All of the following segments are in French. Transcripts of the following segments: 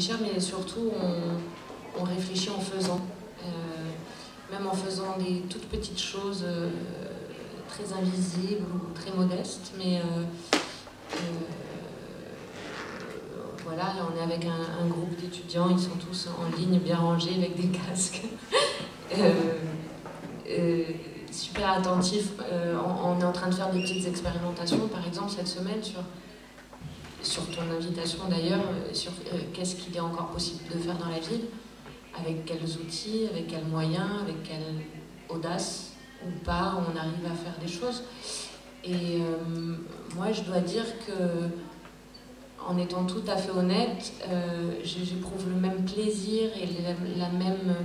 réfléchir, mais surtout on réfléchit en faisant. Même en faisant des toutes petites choses très invisibles ou très modestes, mais voilà, on est avec un groupe d'étudiants, ils sont tous en ligne, bien rangés, avec des casques. Super attentifs. On est en train de faire des petites expérimentations, par exemple cette semaine, sur ton invitation d'ailleurs, sur qu'est-ce qu'il est encore possible de faire dans la ville, avec quels outils, avec quels moyens, avec quelle audace ou pas on arrive à faire des choses. Et moi je dois dire que, en étant tout à fait honnête, j'éprouve le même plaisir et la même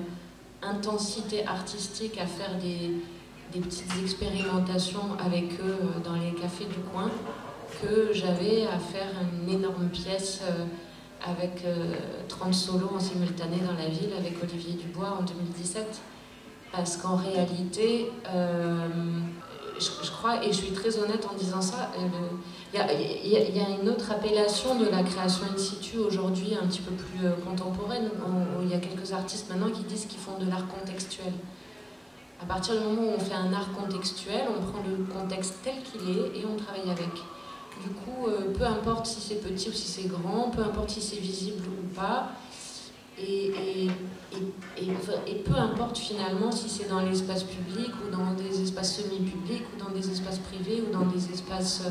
intensité artistique à faire des petites expérimentations avec eux dans les cafés du coin que j'avais à faire une énorme pièce avec 30 solos en simultané dans la ville avec Olivier Dubois en 2017. Parce qu'en réalité, je crois, et je suis très honnête en disant ça, il y a une autre appellation de la création in situ aujourd'hui, un petit peu plus contemporaine, où il y a quelques artistes maintenant qui disent qu'ils font de l'art contextuel. À partir du moment où on fait un art contextuel, on prend le contexte tel qu'il est et on travaille avec. Du coup, peu importe si c'est petit ou si c'est grand, peu importe si c'est visible ou pas, et peu importe finalement si c'est dans l'espace public ou dans des espaces semi-publics ou dans des espaces privés ou dans des espaces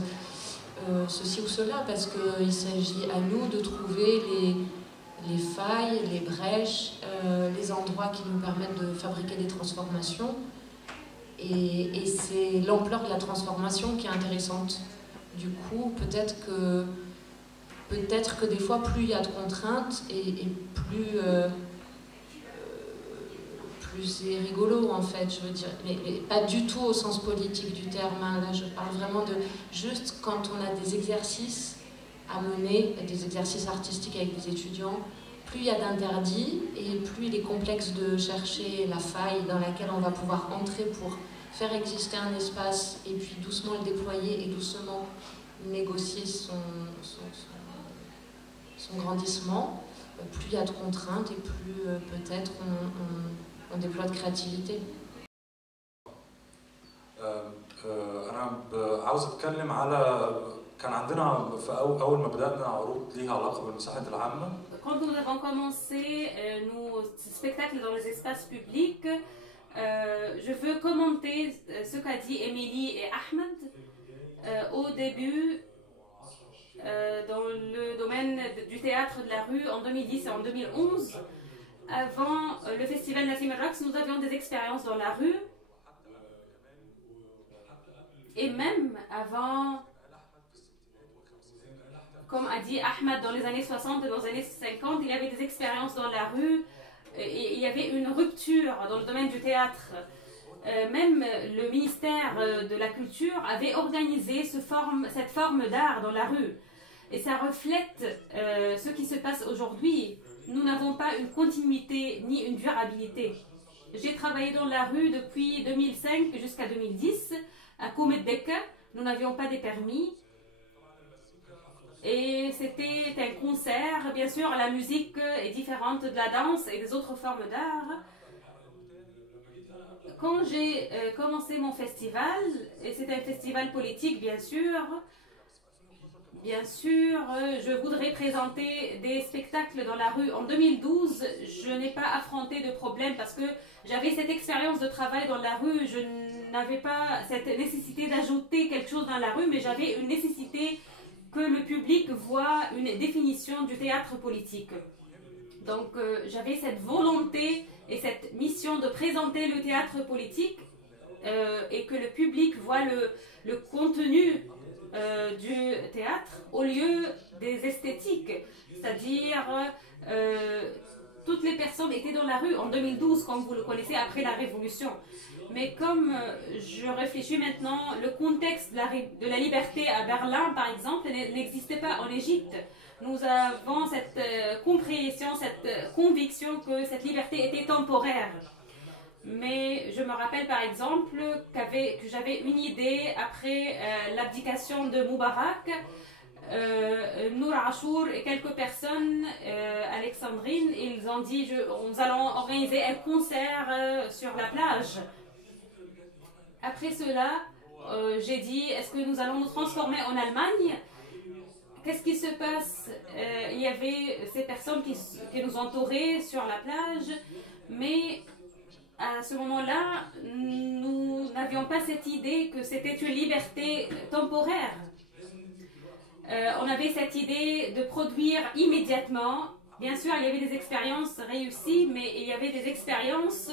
ceci ou cela, parce qu'il s'agit à nous de trouver les failles, les brèches, les endroits qui nous permettent de fabriquer des transformations. Et c'est l'ampleur de la transformation qui est intéressante. Du coup, peut-être que des fois, plus il y a de contraintes et plus c'est rigolo, en fait, je veux dire. Mais pas du tout au sens politique du terme. Hein. Là, je parle vraiment de juste quand on a des exercices à mener, des exercices artistiques avec des étudiants, plus il y a d'interdits et plus il est complexe de chercher la faille dans laquelle on va pouvoir entrer pour faire exister un espace et puis doucement le déployer et doucement négocier son grandissement. Plus il y a de contraintes et plus peut-être on déploie de créativité. أنا عاوز أتكلم على كان عندنا في أول ما بدأنا عروض ليها علاقة بالمساحات العامة. Quand nous avons commencé nos spectacles dans les espaces publics, je veux commenter ce qu'a dit Émilie et Ahmed. Au début, dans le domaine du théâtre de la rue en 2010 et en 2011, avant le festival Nassim El-Raqs, nous avions des expériences dans la rue. Et même avant, comme a dit Ahmed, dans les années 60 et dans les années 50, il y avait des expériences dans la rue et il y avait une rupture dans le domaine du théâtre. Même le ministère de la Culture avait organisé cette forme d'art dans la rue. Et ça reflète ce qui se passe aujourd'hui. Nous n'avons pas une continuité ni une durabilité. J'ai travaillé dans la rue depuis 2005 jusqu'à 2010 à Koumeddeka. Nous n'avions pas de permis. Et c'était un concert. Bien sûr, la musique est différente de la danse et des autres formes d'art. Quand j'ai commencé mon festival, et c'est un festival politique bien sûr, je voudrais présenter des spectacles dans la rue. En 2012, je n'ai pas affronté de problème parce que j'avais cette expérience de travail dans la rue. Je n'avais pas cette nécessité d'ajouter quelque chose dans la rue, mais j'avais une nécessité que le public voit une définition du théâtre politique. Donc j'avais cette volonté et cette mission de présenter le théâtre politique et que le public voit le contenu du théâtre au lieu des esthétiques. C'est-à-dire, toutes les personnes étaient dans la rue en 2012, comme vous le connaissez, après la Révolution. Mais comme je réfléchis maintenant, le contexte de la liberté à Berlin, par exemple, n'existait pas en Égypte. Nous avons cette compréhension, cette conviction que cette liberté était temporaire. Mais je me rappelle par exemple que j'avais une idée après l'abdication de Moubarak. Nour Ashur et quelques personnes alexandrines, ils ont dit nous allons organiser un concert sur la plage. Après cela, j'ai dit est-ce que nous allons nous transformer en Allemagne? Qu'est-ce qui se passe? Il y avait ces personnes qui nous entouraient sur la plage, mais à ce moment-là, nous n'avions pas cette idée que c'était une liberté temporaire. On avait cette idée de produire immédiatement. Bien sûr, il y avait des expériences réussies, mais il y avait des expériences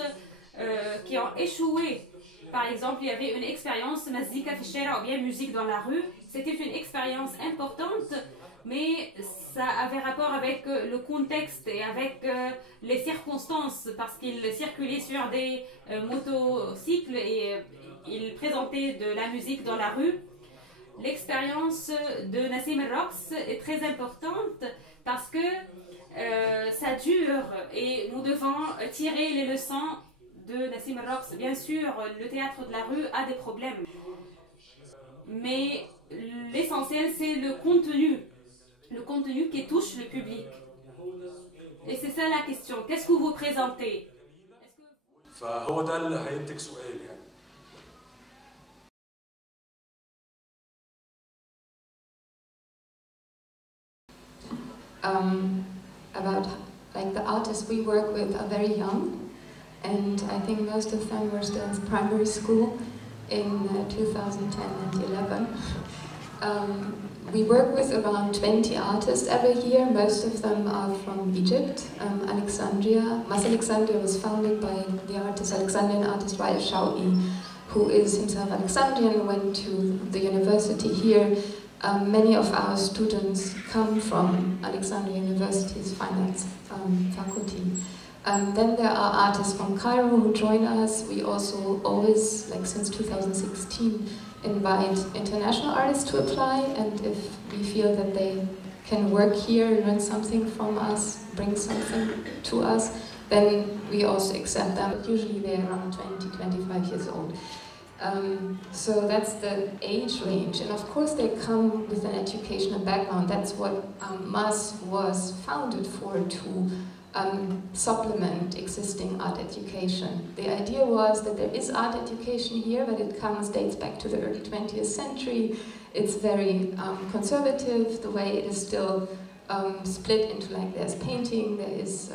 qui ont échoué. Par exemple, il y avait une expérience Mazika fi Shara ou bien musique dans la rue. C'était une expérience importante, mais ça avait rapport avec le contexte et avec les circonstances, parce qu'il circulait sur des motocycles et il présentait de la musique dans la rue. L'expérience de Nassim Rox est très importante parce que ça dure et nous devons tirer les leçons de Nassim Rox. Bien sûr, le théâtre de la rue a des problèmes, mais l'essentiel c'est le contenu qui touche le public. Et c'est ça la question. Qu'est-ce que vous présentez? فهو ده اللي هينتج سؤال يعني. About like the artists we work with are very young, and I think most of them were still in primary school in 2010 and 11. We work with around 20 artists every year. Most of them are from Egypt, Alexandria. Mas Alexandria was founded by the artist, Alexandrian artist Raya Shaui, who is himself Alexandrian, went to the university here. Many of our students come from Alexandria University's finance faculty. Then there are artists from Cairo who join us. We also always, like since 2016, invite international artists to apply, and if we feel that they can work here, learn something from us, bring something to us, then we also accept them. But usually they're around 20, 25 years old. So that's the age range, and of course they come with an educational background. That's what MAS was founded for, to supplement existing art education. The idea was that there is art education here, but it dates back to the early 20th century. It's very conservative, the way it is still split into, like, there's painting, there's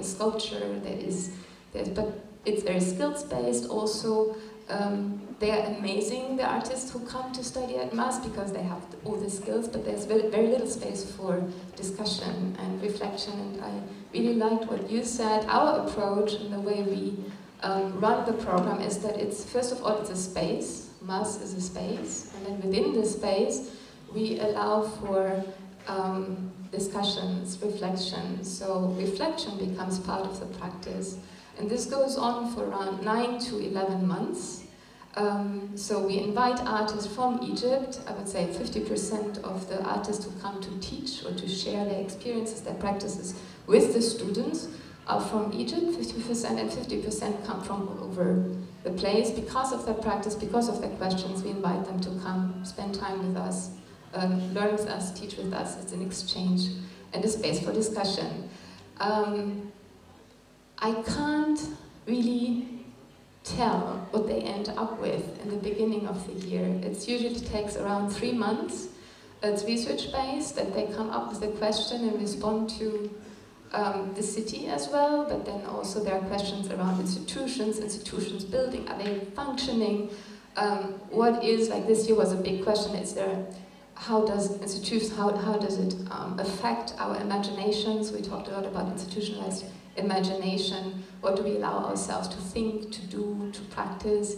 sculpture, but it's very skills-based also. They are amazing, the artists who come to study at MAS, because they have all the skills, but there's very little space for discussion and reflection. And I really liked what you said. Our approach and the way we run the program is that it's, first of all, it's a space. MAS is a space, and then within the space we allow for discussions, reflection. So reflection becomes part of the practice. And this goes on for around 9 to 11 months. So we invite artists from Egypt. I would say 50% of the artists who come to teach or to share their experiences, their practices with the students are from Egypt, 50%, and 50% come from all over the place. Because of their practice, because of their questions, we invite them to come, spend time with us, learn with us, teach with us. It's an exchange and a space for discussion. I can't really tell what they end up with in the beginning of the year. It usually takes around 3 months. It's research-based, that they come up with a question and respond to the city as well, but then also there are questions around institutions building, are they functioning? What is, like this year was a big question, how does institutions, how does it affect our imaginations? We talked a lot about institutionalized imagination. What do we allow ourselves to think, to do, to practice?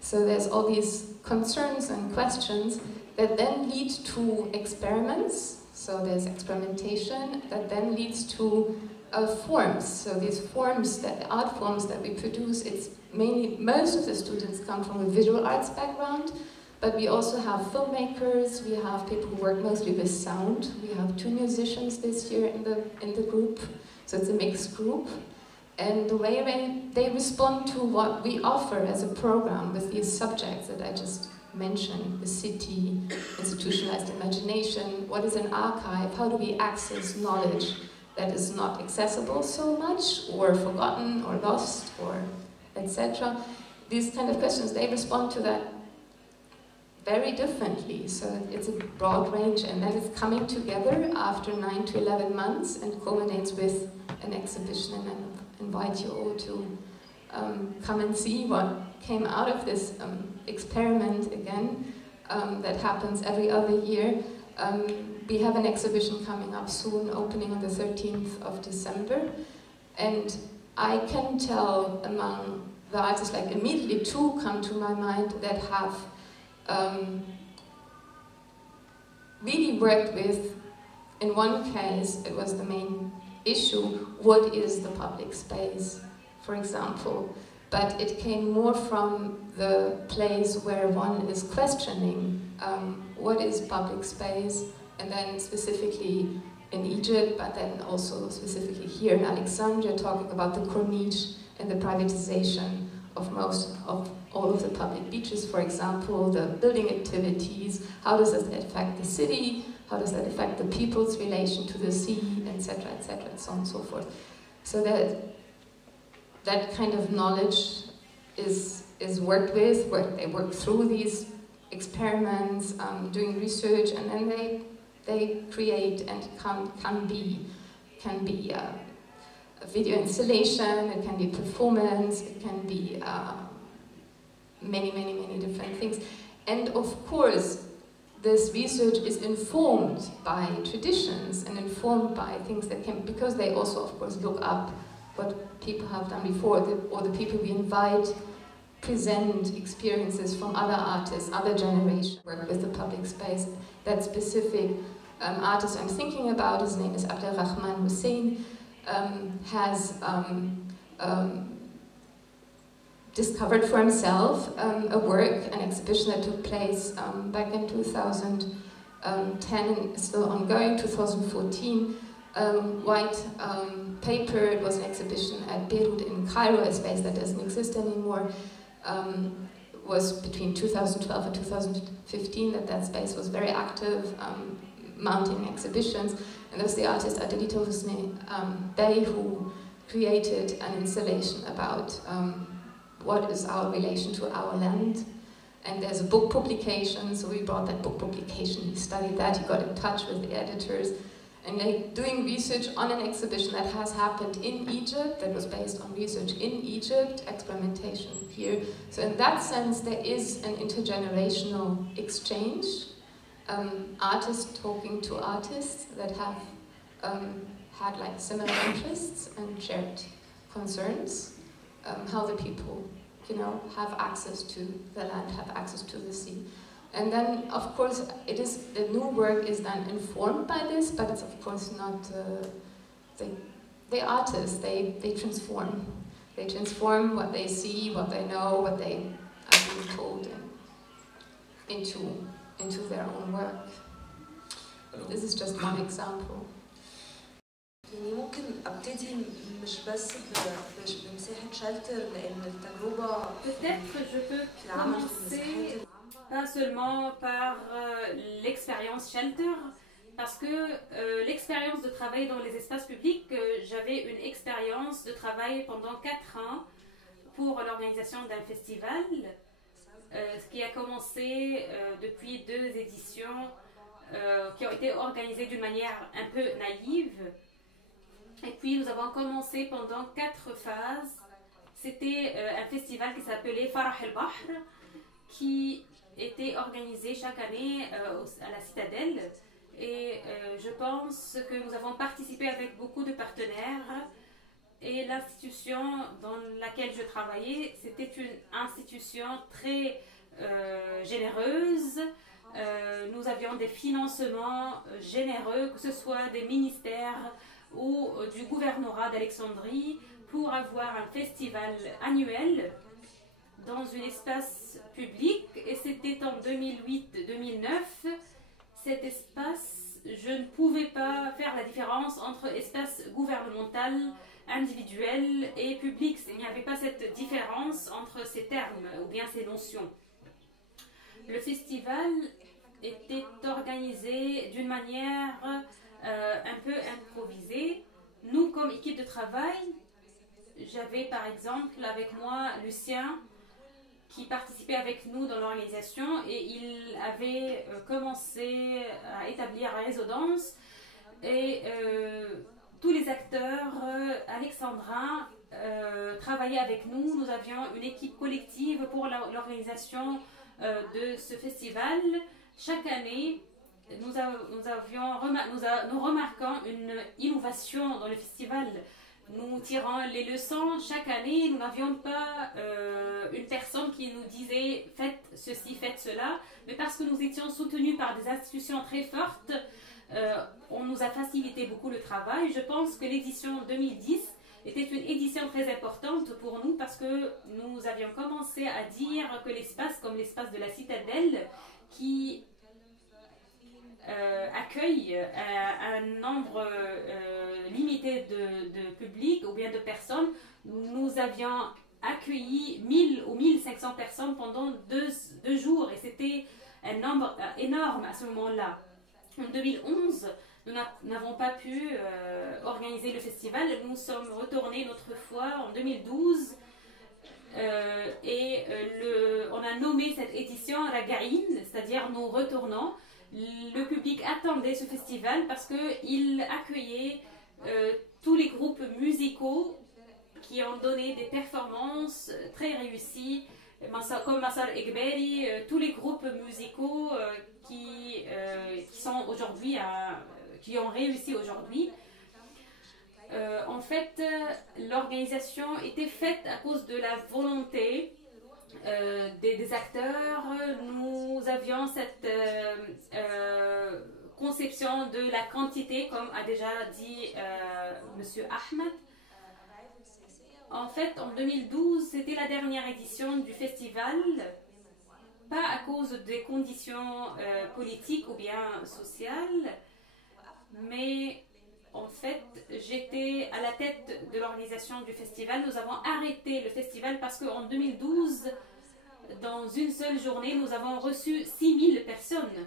So there's all these concerns and questions that then lead to experiments. So there's experimentation that then leads to forms. So these forms, art forms that we produce, it's mainly, most of the students come from a visual arts background, but we also have filmmakers, we have people who work mostly with sound. We have 2 musicians this year in the group. So it's a mixed group, and the way they respond to what we offer as a program with these subjects that I just mentioned, the city, institutionalized imagination, what is an archive, how do we access knowledge that is not accessible so much, or forgotten, or lost, or etc. These kind of questions, they respond to that very differently. So it's a broad range, and then it's coming together after 9 to 11 months and culminates with an exhibition, and I invite you all to come and see what came out of this experiment again that happens every other year. We have an exhibition coming up soon, opening on the 13th of December, and I can tell among the artists, like immediately two come to my mind that have really worked with, in one case, it was the main issue, what is the public space, for example, but it came more from the place where one is questioning what is public space, and then specifically in Egypt, but then also specifically here in Alexandria, talking about the Corniche and the privatization of all of the public beaches, for example, the building activities, how does that affect the city, how does that affect the people's relation to the sea, etc., and so on and so forth. So that kind of knowledge is worked with, they work through these experiments, doing research, and then they create, and can be a video installation, it can be performance, it can be many different things. And of course, this research is informed by traditions and informed by things that can, because they also, of course, look up what people have done before, or the people we invite present experiences from other artists, other generations, work with the public space. That specific artist I'm thinking about, his name is Abdelrahman Hussein, has discovered for himself a work, an exhibition that took place back in 2010 and is still ongoing, 2014, white paper. It was an exhibition at Beirut in Cairo, a space that doesn't exist anymore. Was between 2012 and 2015 that space was very active, mounting exhibitions. And there's the artist Adelita Husni Bey, who created an installation about what is our relation to our land. And there's a book publication, so we brought that book publication, he studied that, he got in touch with the editors, and they're doing research on an exhibition that has happened in Egypt, that was based on research in Egypt, experimentation here. So in that sense, there is an intergenerational exchange, artists talking to artists that have had like similar interests and shared concerns, how the people, have access to the land, have access to the sea. And then, of course, the new work is then informed by this, but it's of course not, the artists, they transform. They transform what they see, what they know, what they are being told into their own work. This is just one example. يعني ممكن ابتدي مش بس بمساحة شلتر لأن التجربة Peut-être je peux commencer pas seulement par l'expérience Shelter, parce que l'expérience de travail dans les espaces publics, j'avais une expérience de travail pendant 4 ans pour l'organisation d'un festival, ce qui a commencé depuis 2 éditions qui ont été organisées d'une manière un peu naïve. Et puis nous avons commencé pendant 4 phases. C'était un festival qui s'appelait Farah el-Bahr, qui était organisé chaque année à la Citadelle. Et je pense que nous avons participé avec beaucoup de partenaires. Et l'institution dans laquelle je travaillais, c'était une institution très généreuse. Nous avions des financements généreux, que ce soit des ministères ou du gouvernorat d'Alexandrie, pour avoir un festival annuel dans un espace public. Et c'était en 2008-2009. Cet espace, je ne pouvais pas faire la différence entre espace gouvernemental, individuel et public. Il n'y avait pas cette différence entre ces termes ou bien ces notions. Le festival était organisé d'une manière un peu improvisée. Nous, comme équipe de travail, j'avais par exemple avec moi Lucien qui participait avec nous dans l'organisation et il avait commencé à établir la résidence et tous les acteurs alexandrins travaillaient avec nous. Nous avions une équipe collective pour l'organisation de ce festival. Chaque année, nous remarquons une innovation dans le festival. Nous tirons les leçons chaque année. Nous n'avions pas une personne qui nous disait faites ceci, faites cela, mais parce que nous étions soutenus par des institutions très fortes, on nous a facilité beaucoup le travail. Je pense que l'édition 2010 était une édition très importante pour nous parce que nous avions commencé à dire que l'espace, comme l'espace de la Citadelle, qui accueille un nombre limité de public ou bien de personnes, nous avions accueilli 1000 ou 1500 personnes pendant deux jours et c'était un nombre énorme à ce moment-là. En 2011, nous n'avons pas pu organiser le festival. Nous sommes retournés une autre fois en 2012 on a nommé cette édition Ragaïn, c'est-à-dire nous retournons. Le public attendait ce festival parce qu'il accueillait tous les groupes musicaux qui ont donné des performances très réussies, comme Massar Ekberi, tous les groupes musicaux qui sont aujourd'hui, qui ont réussi aujourd'hui. En fait, l'organisation était faite à cause de la volonté des acteurs. Nous avions cette conception de la quantité, comme a déjà dit Monsieur Ahmed. En fait, en 2012, c'était la dernière édition du festival, pas à cause des conditions politiques ou bien sociales, mais en fait, j'étais à la tête de l'organisation du festival. Nous avons arrêté le festival parce qu'en 2012, dans une seule journée, nous avons reçu 6000 personnes.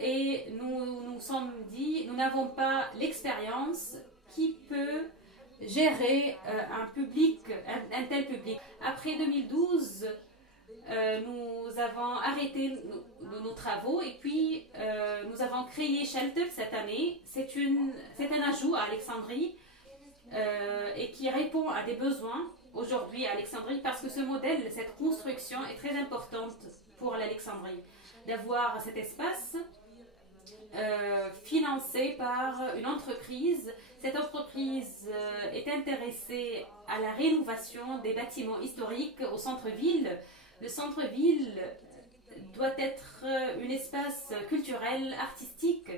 Et nous nous sommes dit, nous n'avons pas l'expérience qui peut gérer un public, un tel public. Après 2012, nous avons arrêté nos travaux et puis nous avons créé Shelter cette année. C'est un ajout à Alexandrie et qui répond à des besoins aujourd'hui à Alexandrie parce que ce modèle, cette construction est très importante pour l'Alexandrie. D'avoir cet espace financé par une entreprise. Cette entreprise est intéressée à la rénovation des bâtiments historiques au centre-ville. Le centre-ville doit être un espace culturel, artistique.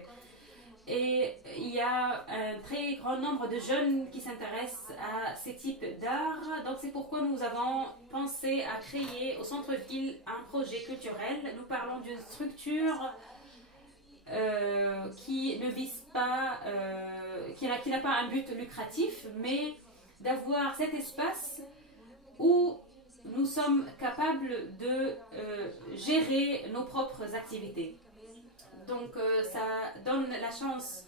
Et il y a un très grand nombre de jeunes qui s'intéressent à ces types d'art. Donc c'est pourquoi nous avons pensé à créer au centre-ville un projet culturel. Nous parlons d'une structure qui ne vise pas, qui n'a pas un but lucratif, mais d'avoir cet espace où nous sommes capables de gérer nos propres activités. Donc ça donne la chance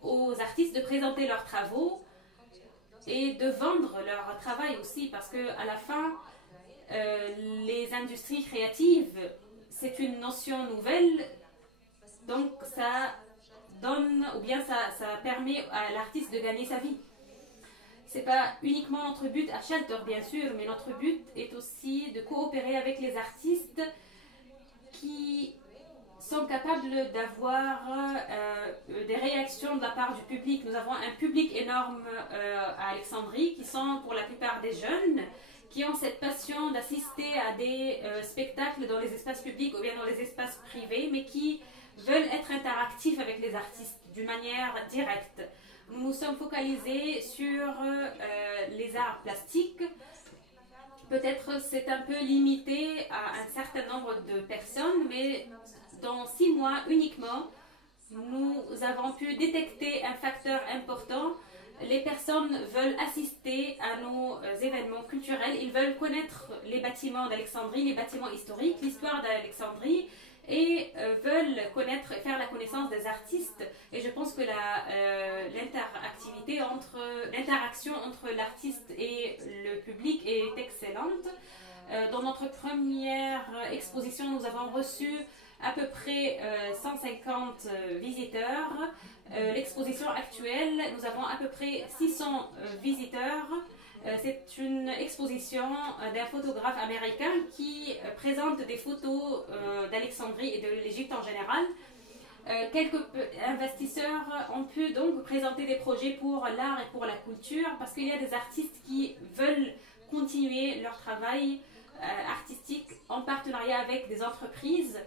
aux artistes de présenter leurs travaux et de vendre leur travail aussi, parce qu'à la fin, les industries créatives, c'est une notion nouvelle, donc ça donne, ou bien ça permet à l'artiste de gagner sa vie. C'est pas uniquement notre but à Shelter, bien sûr, mais notre but est aussi de coopérer avec les artistes qui sont capables d'avoir des réactions de la part du public. Nous avons un public énorme à Alexandrie qui sont pour la plupart des jeunes qui ont cette passion d'assister à des spectacles dans les espaces publics ou bien dans les espaces privés, mais qui veulent être interactifs avec les artistes d'une manière directe. Nous nous sommes focalisés sur les arts plastiques. Peut-être c'est un peu limité à un certain nombre de personnes, mais dans 6 mois uniquement, nous avons pu détecter un facteur important. les personnes veulent assister à nos événements culturels, ils veulent connaître les bâtiments d'Alexandrie, les bâtiments historiques, l'histoire d'Alexandrie, et veulent connaître, faire la connaissance des artistes. Et je pense que l'interaction entre l'artiste et le public est excellente. Dans notre première exposition, nous avons reçu à peu près 150 visiteurs. L'exposition actuelle, nous avons à peu près 600 visiteurs. C'est une exposition d'un photographe américain qui présente des photos d'Alexandrie et de l'Égypte en général. Quelques investisseurs ont pu donc présenter des projets pour l'art et pour la culture parce qu'il y a des artistes qui veulent continuer leur travail artistique en partenariat avec des entreprises.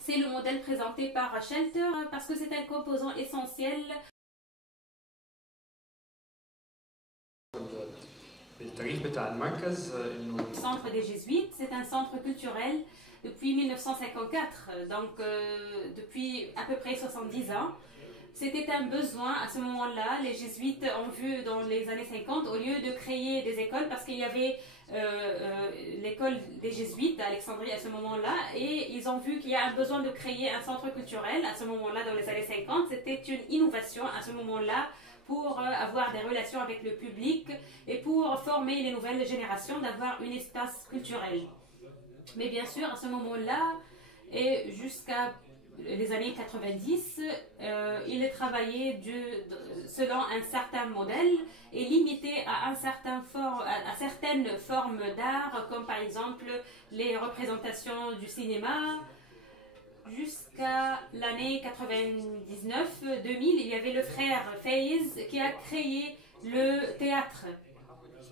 C'est le modèle présenté par Shelter parce que c'est un composant essentiel. Le centre des Jésuites, c'est un centre culturel depuis 1954, donc depuis à peu près 70 ans. C'était un besoin à ce moment-là. Les Jésuites ont vu dans les années 50, au lieu de créer des écoles, parce qu'il y avait l'école des Jésuites à Alexandrie à ce moment-là, et ils ont vu qu'il y a un besoin de créer un centre culturel à ce moment-là, dans les années 50. C'était une innovation à ce moment-là pour avoir des relations avec le public et pour former les nouvelles générations d'avoir un espace culturel. Mais bien sûr, à ce moment-là, et jusqu'à les années 90, il est travaillé selon un certain modèle et limité à certaines formes d'art, comme par exemple les représentations du cinéma. Jusqu'à l'année 99-2000, il y avait le frère Faiz qui a créé le théâtre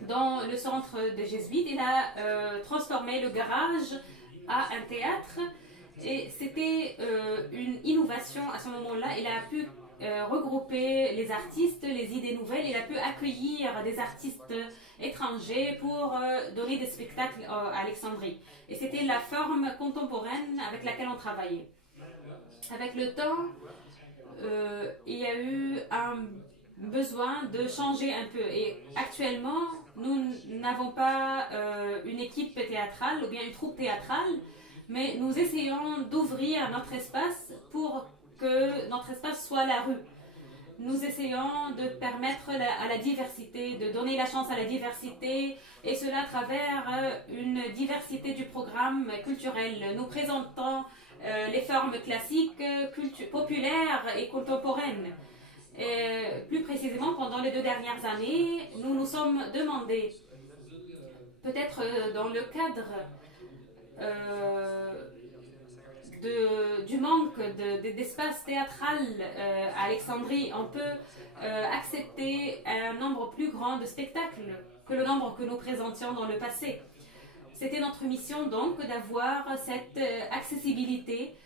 dans le centre des Jésuites. Il a transformé le garage à un théâtre. Et c'était une innovation à ce moment-là. Il a pu regrouper les artistes, les idées nouvelles. Il a pu accueillir des artistes étrangers pour donner des spectacles à Alexandrie. Et c'était la forme contemporaine avec laquelle on travaillait. Avec le temps, il y a eu un besoin de changer un peu. Et actuellement, nous n'avons pas une équipe théâtrale ou bien une troupe théâtrale, mais nous essayons d'ouvrir notre espace pour que notre espace soit la rue. Nous essayons de permettre à la diversité, de donner la chance à la diversité, et cela à travers une diversité du programme culturel. Nous présentons les formes classiques, populaires et contemporaines. Plus précisément, pendant les 2 dernières années, nous nous sommes demandé, peut-être dans le cadre du manque d'espace théâtral à Alexandrie, on peut accepter un nombre plus grand de spectacles que le nombre que nous présentions dans le passé. C'était notre mission donc d'avoir cette accessibilité,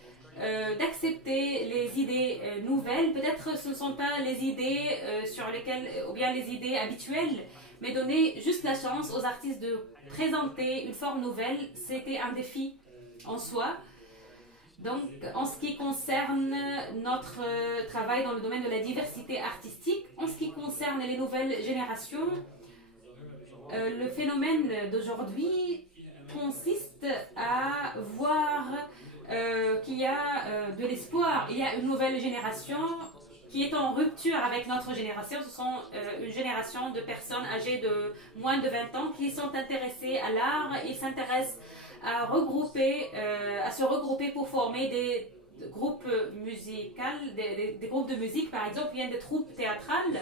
d'accepter les idées nouvelles. Peut-être ce ne sont pas les idées sur lesquelles, ou bien les idées habituelles, mais donner juste la chance aux artistes de présenter une forme nouvelle. C'était un défi en soi. Donc, en ce qui concerne notre travail dans le domaine de la diversité artistique, en ce qui concerne les nouvelles générations, le phénomène d'aujourd'hui consiste à voir qu'il y a de l'espoir. Il y a une nouvelle génération qui est en rupture avec notre génération. Ce sont une génération de personnes âgées de moins de 20 ans qui sont intéressées à l'art. Ils s'intéressent à se regrouper pour former des groupes musicaux, des groupes de musique par exemple, bien des troupes théâtrales.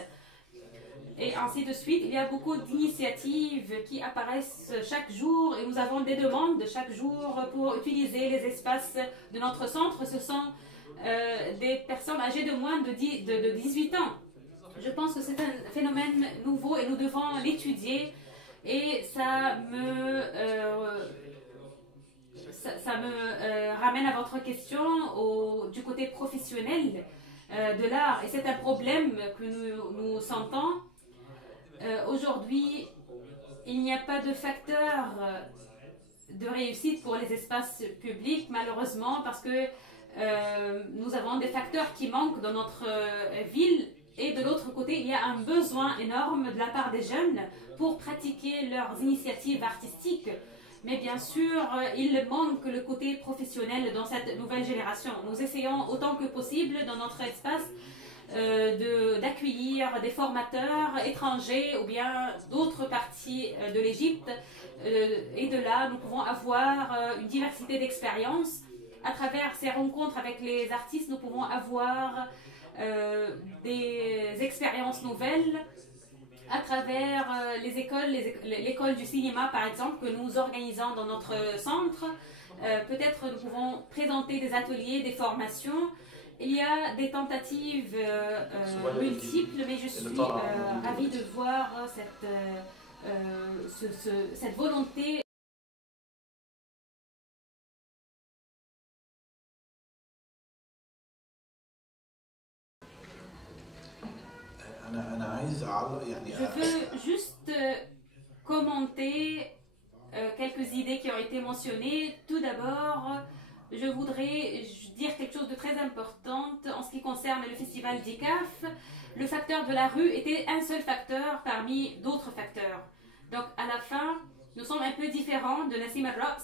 Et ainsi de suite. Il y a beaucoup d'initiatives qui apparaissent chaque jour et nous avons des demandes chaque jour pour utiliser les espaces de notre centre. Ce sont des personnes âgées de moins de 18 ans. Je pense que c'est un phénomène nouveau et nous devons l'étudier, et ça me ramène à votre question du côté professionnel de l'art, et c'est un problème que nous sentons. Aujourd'hui, il n'y a pas de facteur de réussite pour les espaces publics, malheureusement, parce que nous avons des facteurs qui manquent dans notre ville. Et de l'autre côté, il y a un besoin énorme de la part des jeunes pour pratiquer leurs initiatives artistiques. Mais bien sûr, il manque le côté professionnel dans cette nouvelle génération. Nous essayons autant que possible dans notre espace d'accueillir des formateurs étrangers ou bien d'autres parties de l'Égypte. Et de là, nous pouvons avoir une diversité d'expériences. À travers ces rencontres avec les artistes, nous pouvons avoir des expériences nouvelles à travers les écoles, l'école du cinéma par exemple que nous organisons dans notre centre. Peut-être nous pouvons présenter des ateliers, des formations. Il y a des tentatives multiples, mais je suis ravie de voir cette volonté. Je veux juste commenter quelques idées qui ont été mentionnées. Tout d'abord, je voudrais dire quelque chose de très important en ce qui concerne le festival d'ICAF. Le facteur de la rue était un seul facteur parmi d'autres facteurs. Donc à la fin, nous sommes un peu différents de Nassim al-Raqs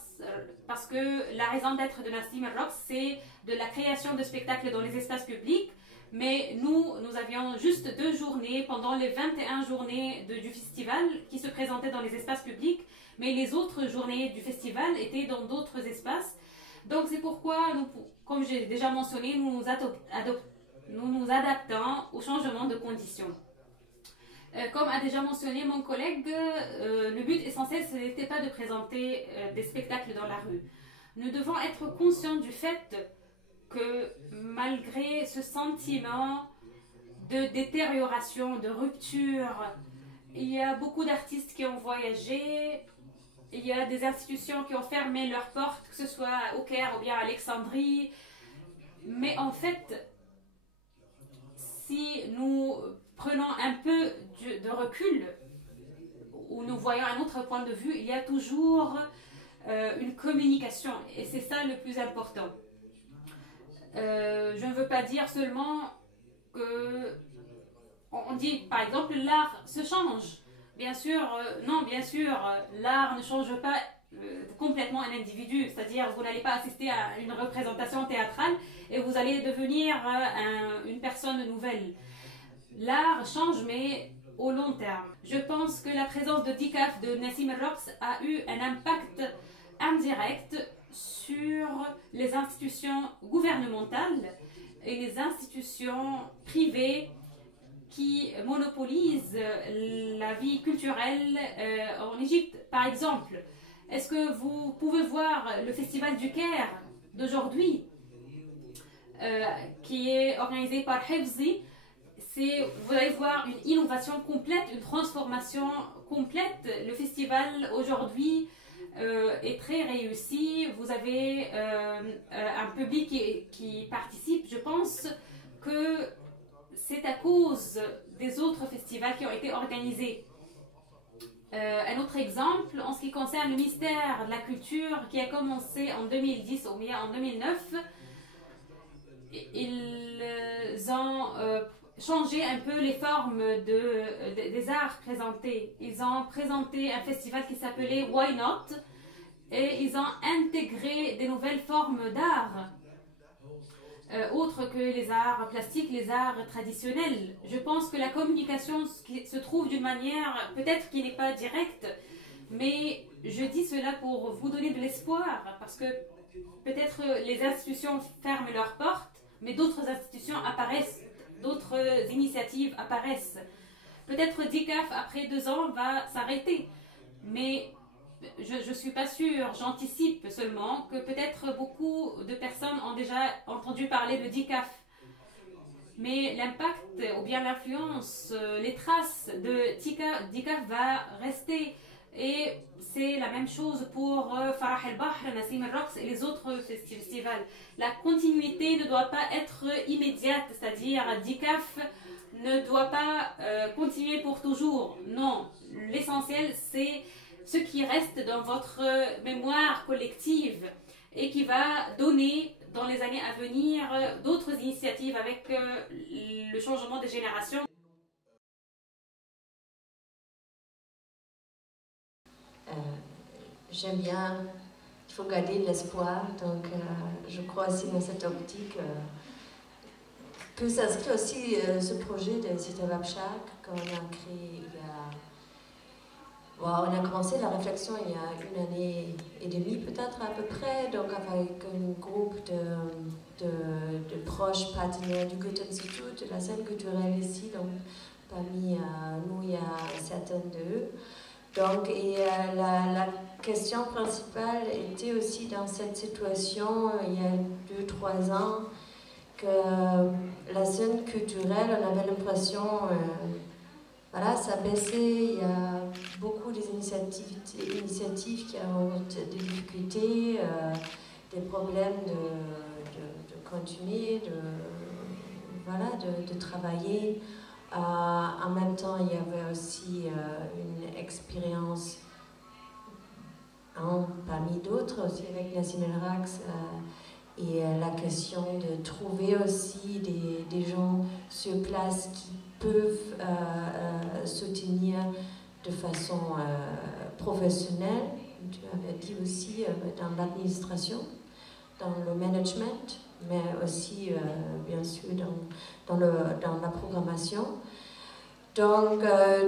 parce que la raison d'être de Nassim al-Raqs, c'est de la création de spectacles dans les espaces publics. Mais nous avions juste 2 journées pendant les 21 journées du festival qui se présentaient dans les espaces publics, mais les autres journées du festival étaient dans d'autres espaces. Donc c'est pourquoi, comme j'ai déjà mentionné, nous nous adaptons au changement de conditions. Comme a déjà mentionné mon collègue, le but essentiel, ce n'était pas de présenter des spectacles dans la rue. Nous devons être conscients du fait que malgré ce sentiment de détérioration, de rupture, il y a beaucoup d'artistes qui ont voyagé, il y a des institutions qui ont fermé leurs portes, que ce soit au Caire ou bien à Alexandrie. Mais en fait, si nous prenons un peu de recul, ou nous voyons un autre point de vue, il y a toujours une communication, et c'est ça le plus important. Je ne veux pas dire seulement que on dit par exemple l'art se change. Bien sûr, non, bien sûr, l'art ne change pas complètement un individu, c'est-à-dire vous n'allez pas assister à une représentation théâtrale et vous allez devenir une personne nouvelle. L'art change, mais au long terme. Je pense que la présence de DICAF de Nassim al-Raqs a eu un impact indirect sur les institutions gouvernementales et les institutions privées qui monopolisent la vie culturelle en Égypte. Par exemple, est-ce que vous pouvez voir le festival du Caire d'aujourd'hui qui est organisé par Hifzi? Vous allez voir une innovation complète, une transformation complète. Le festival aujourd'hui est très réussi. Vous avez un public qui participe. Je pense que c'est à cause des autres festivals qui ont été organisés. Un autre exemple, en ce qui concerne le ministère de la Culture qui a commencé en 2010 ou bien en 2009, ils ont changé un peu les formes des arts présentés. Ils ont présenté un festival qui s'appelait Why Not et ils ont intégré des nouvelles formes d'art, autres que les arts plastiques, les arts traditionnels. Je pense que la communication se trouve d'une manière peut-être qui n'est pas directe, mais je dis cela pour vous donner de l'espoir, parce que peut-être les institutions ferment leurs portes, mais d'autres institutions apparaissent, d'autres initiatives apparaissent. Peut-être DICAF, après 2 ans, va s'arrêter, mais je ne suis pas sûre, j'anticipe seulement que peut-être beaucoup de personnes ont déjà entendu parler de DICAF. Mais l'impact ou bien l'influence, les traces de DICAF va rester. Et c'est la même chose pour Farah el-Bahr, Nassim al-Raqs et les autres festivals. La continuité ne doit pas être immédiate, c'est-à-dire DICAF ne doit pas continuer pour toujours. Non, l'essentiel c'est ce qui reste dans votre mémoire collective et qui va donner dans les années à venir d'autres initiatives avec le changement des générations. J'aime bien, il faut garder l'espoir, donc je crois aussi dans cette optique peut s'inscrire aussi ce projet de Cité Rapchak qu'on a créé on a commencé la réflexion il y a 1 année et demie peut-être à peu près, donc avec un groupe de proches partenaires du Goethe Institut, de la scène culturelle ici, donc parmi nous il y a certains d'eux. Donc, la question principale était aussi dans cette situation, il y a 2-3 ans, que la scène culturelle, on avait l'impression, voilà, ça baissait, il y a beaucoup d'initiatives qui ont des difficultés, des problèmes de continuer, de travailler. En même temps, il y avait aussi une expérience parmi d'autres, aussi avec National Rax, et la question de trouver aussi des gens sur place qui peuvent soutenir de façon professionnelle. Tu avais dit aussi dans l'administration, dans le management, mais aussi bien sûr dans la programmation. Donc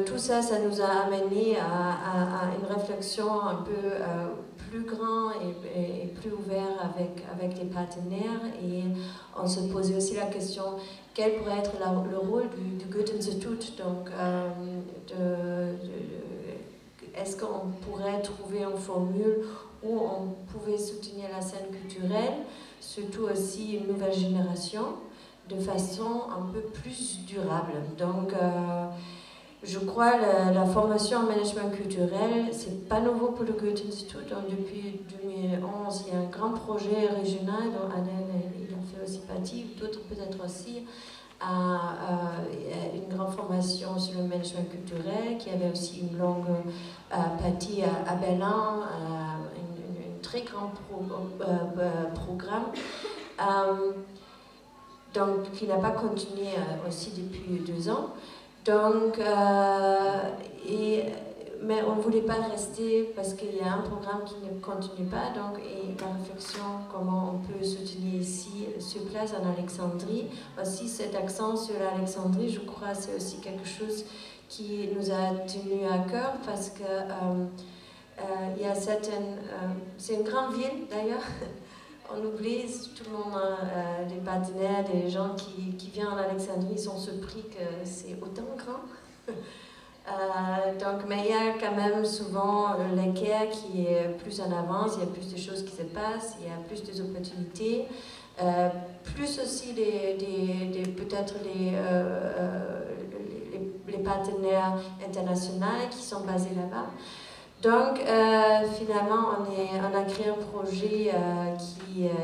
tout ça, ça nous a amené à une réflexion un peu plus grande et plus ouverte avec des partenaires, et on se posait aussi la question quel pourrait être le rôle du Goethe Institut. Donc est-ce qu'on pourrait trouver une formule où on pouvait soutenir la scène culturelle, surtout aussi une nouvelle génération, de façon un peu plus durable. Donc, je crois que la formation en management culturel, c'est pas nouveau pour le Goethe Institut. Donc, depuis 2011, il y a un grand projet régional dont Adèle, il a fait aussi partie, d'autres peut-être aussi, une grande formation sur le management culturel, qui avait aussi une longue partie à Berlin, un très grand programme. Donc, qui n'a pas continué aussi depuis 2 ans. Donc, mais on ne voulait pas rester parce qu'il y a un programme qui ne continue pas. Donc, et la réflexion, comment on peut soutenir ici, sur place en Alexandrie. Aussi, cet accent sur l'Alexandrie, je crois, c'est aussi quelque chose qui nous a tenu à cœur parce que il y a certaines... c'est une grande ville d'ailleurs. On oublie, tout le monde a des partenaires, des gens qui viennent en Alexandrie, ils sont surpris que c'est autant grand. Donc, mais il y a quand même souvent l'équerre qui est plus en avance, il y a plus de choses qui se passent, il y a plus d'opportunités, plus aussi peut-être les partenaires internationaux qui sont basés là-bas. Donc, finalement, on a créé un projet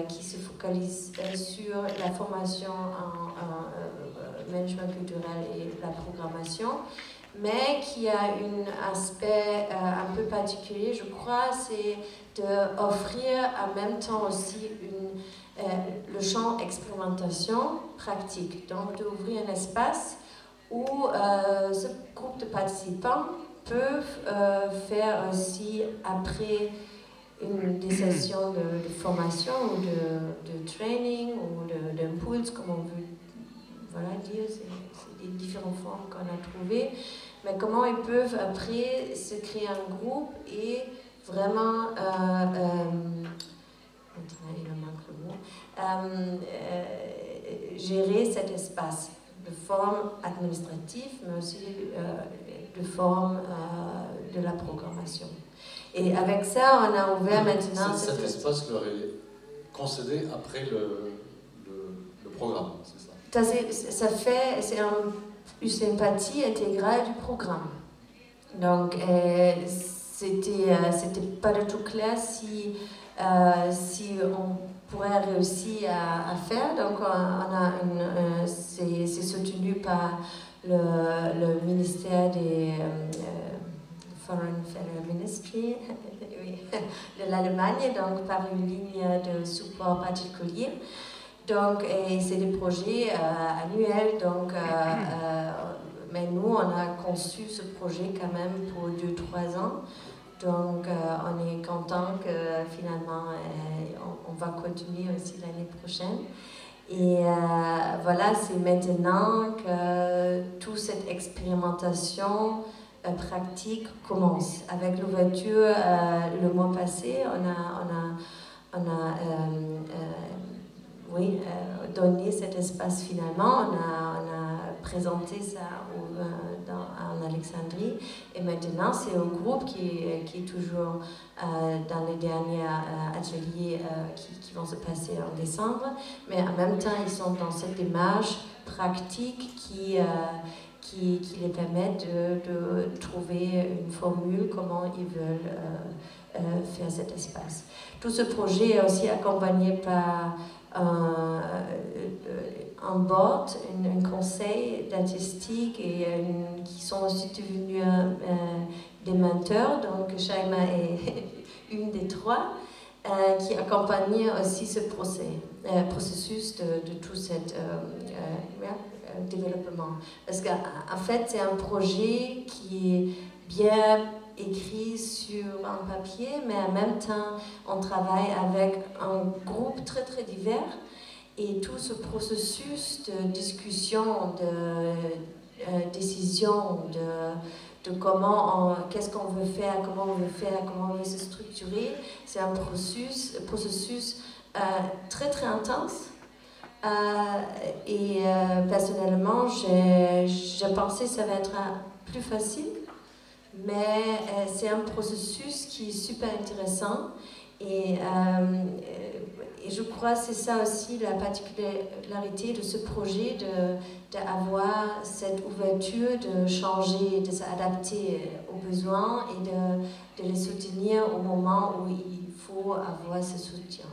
qui se focalise sur la formation en management culturel et la programmation, mais qui a un aspect un peu particulier, je crois, c'est d'offrir en même temps aussi le champ expérimentation pratique. Donc, d'ouvrir un espace où ce groupe de participants peuvent faire aussi, après des sessions de formation ou de training ou d'impulse, comme on veut dire, c'est des différentes formes qu'on a trouvées, mais comment ils peuvent après se créer un groupe et vraiment, gérer cet espace de forme administrative, mais aussi de forme de la programmation. Et avec ça, on a ouvert maintenant... Cet espace leur est concédé après le programme, c'est ça? C'est une partie intégrale du programme. Donc, c'était pas du tout clair si on pourrait réussir à faire. Donc, c'est soutenu par le ministère des Foreign Affairs Ministry de l'Allemagne, donc par une ligne de support particulier. Donc, c'est des projets annuels, donc, mais nous, on a conçu ce projet quand même pour 2-3 ans. Donc, on est content que finalement, on va continuer aussi l'année prochaine. Et voilà, c'est maintenant que toute cette expérimentation pratique commence. Avec l'ouverture le mois passé, on a donné cet espace finalement. On a présenté ça en Alexandrie. Et maintenant, c'est un groupe qui est toujours dans les derniers ateliers qui vont se passer en décembre. Mais en même temps, ils sont dans cette démarche pratique qui les permet de trouver une formule, comment ils veulent faire cet espace. Tout ce projet est aussi accompagné par un board, un conseil d'artistique et qui sont aussi devenus des menteurs. Donc Shaima est une des 3 qui accompagne aussi ce processus de tout cet développement. Parce qu'en fait, c'est un projet qui est bien écrit sur un papier, mais en même temps, on travaille avec un groupe très très divers. Et tout ce processus de discussion, de décision, de comment, qu'est-ce qu'on veut faire, comment on veut se structurer, c'est un processus très très intense. Et personnellement, j'ai pensé que ça va être plus facile, mais c'est un processus qui est super intéressant. Et je crois que c'est ça aussi la particularité de ce projet, d'avoir cette ouverture, de changer, de s'adapter aux besoins et de les soutenir au moment où il faut avoir ce soutien.